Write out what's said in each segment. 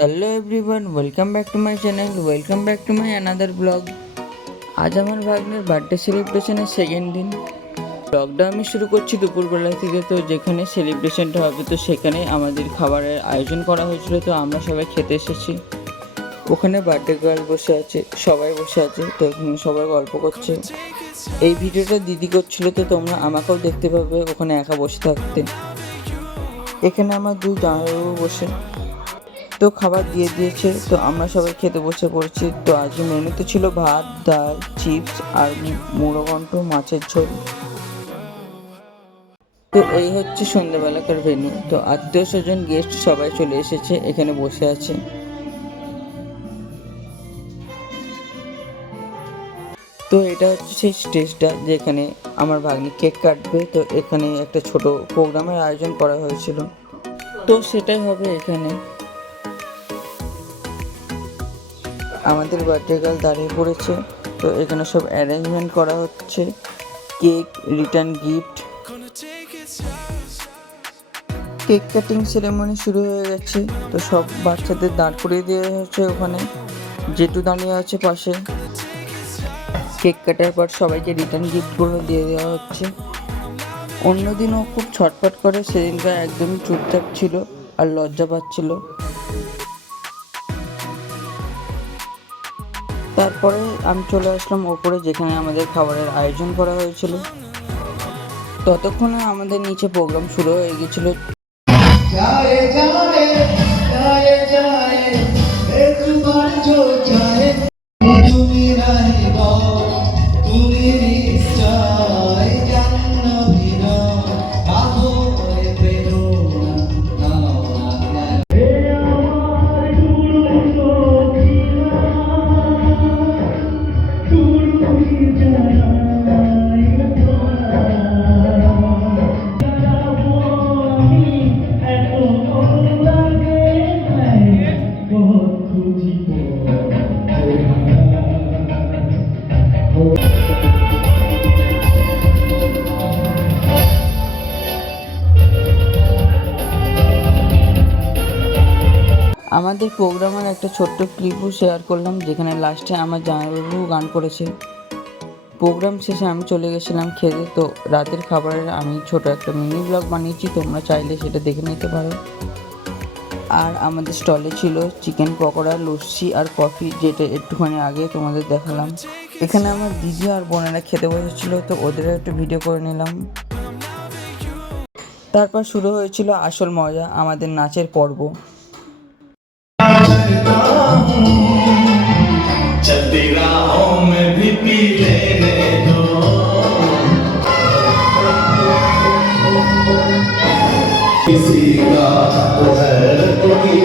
Hello everyone, welcome back to my channel, welcome back to my another blog. আজ আমার ভাগ্নের birthday সেলিব্রেশনের second দিন। ব্লগটা আমি শুরু করছি দুপুরবেলা থেকে। তো যেখানে সেলিব্রেশনটা হবে তো সেখানে আমাদের খাবারের আয়োজন করা হয়েছিল। তো আমরা সবাই খেতে এসেছি। ওখানে বার্থডে গার্ল বসে আছে, সবাই বসে আছে। তো এখানে সবাই গল্প করছে। এই ভিডিওটা দিদি করছিল, তো তোমরা আমাকেও দেখতে পাবে ওখানে একা বসে থাকতে। এখানে আমার দুই জামাইবাবু বসে তো খাবার দিয়ে দিয়েছে। তো আমরা সবাই খেতে বসে পড়েছি। তো আজ মেনুতে ছিল ভাত, ডাল, চিপস আর মুড়োঘণ্ট, মাছের ঝোল। তো এই হচ্ছে সন্ধ্যেবেলাকার ভেন্যু। তো আত্মীয় স্বজন, গেস্ট সবাই চলে এসেছে, এখানে বসে আছে। তো এটা হচ্ছে সেই স্টেজটা যেখানে আমার ভাগ্নি কেক কাটবে। তো এখানে একটা ছোট প্রোগ্রামের আয়োজন করা হয়েছিল, তো সেটাই হবে এখানে। আমাদের বার্থডে গার্ল দাঁড়িয়ে পড়েছে। তো এখানে সব অ্যারেঞ্জমেন্ট করা হচ্ছে, cake, return gift. Cake cutting ceremony শুরু হয়ে গেছে। তো সব বাচ্চাদের দাঁড় করিয়ে দেওয়া হচ্ছে ওখানে, জেঠু দাঁড়িয়ে আছে পাশে। কেক কাটার পর সবাইকে রিটার্ন গিফটগুলো দিয়ে দেওয়া হচ্ছে। অন্যদিনও খুব ছটফট করে, সেদিনকার একদমই চুপচাপ ছিল আর লজ্জা পাচ্ছিল। তারপরে আমি চলে আসলাম ওপরে, যেখানে আমাদের খাবারের আয়োজন করা হয়েছিল। ততক্ষণে আমাদের নিচে প্রোগ্রাম শুরু হয়ে গেছিল। আমাদের প্রোগ্রামের একটা ছোট্ট ক্লিপও শেয়ার করলাম, যেখানে লাস্টে আমার জামাইবাবু গান করেছে। প্রোগ্রাম শেষে আমি চলে গেছিলাম খেতে। তো রাতের খাবারের আমি ছোট একটা মিনি ব্লগ বানিয়েছি, তোমরা চাইলে সেটা দেখে নিতে পারো। আর আমাদের স্টলে ছিল চিকেন পকোড়া, লস্যি আর কফি, যেটা একটুখানি আগে তোমাদের দেখালাম। এখানে আমার দিদি আর বোনেরা খেতে বসেছিল, তো ওদেরও একটু ভিডিও করে নিলাম। তারপর শুরু হয়েছিল আসল মজা, আমাদের নাচের পর্ব। चलती राहों में भी पी लेने दो, किसी का तो है कोई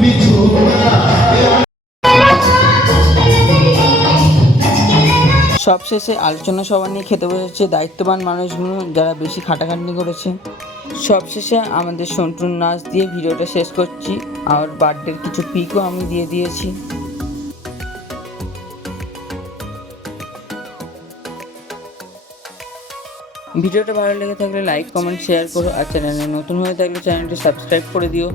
भी छूना। সবশেষে আলোচনা সভা নিয়ে খেতে বসেছে দায়িত্ববান মানুষগুলো, যারা বেশি খাটাখাটনি করেছে। সবশেষে আমাদের সন্টুর নাচ দিয়ে ভিডিওটা শেষ করছি। আর বার্থডের কিছু পিকও আমি দিয়ে দিয়েছি। ভিডিওটা ভালো লেগে থাকলে লাইক, কমেন্ট, শেয়ার করো। আর চ্যানেলে নতুন হয়ে থাকলে চ্যানেলটি সাবস্ক্রাইব করে দিও।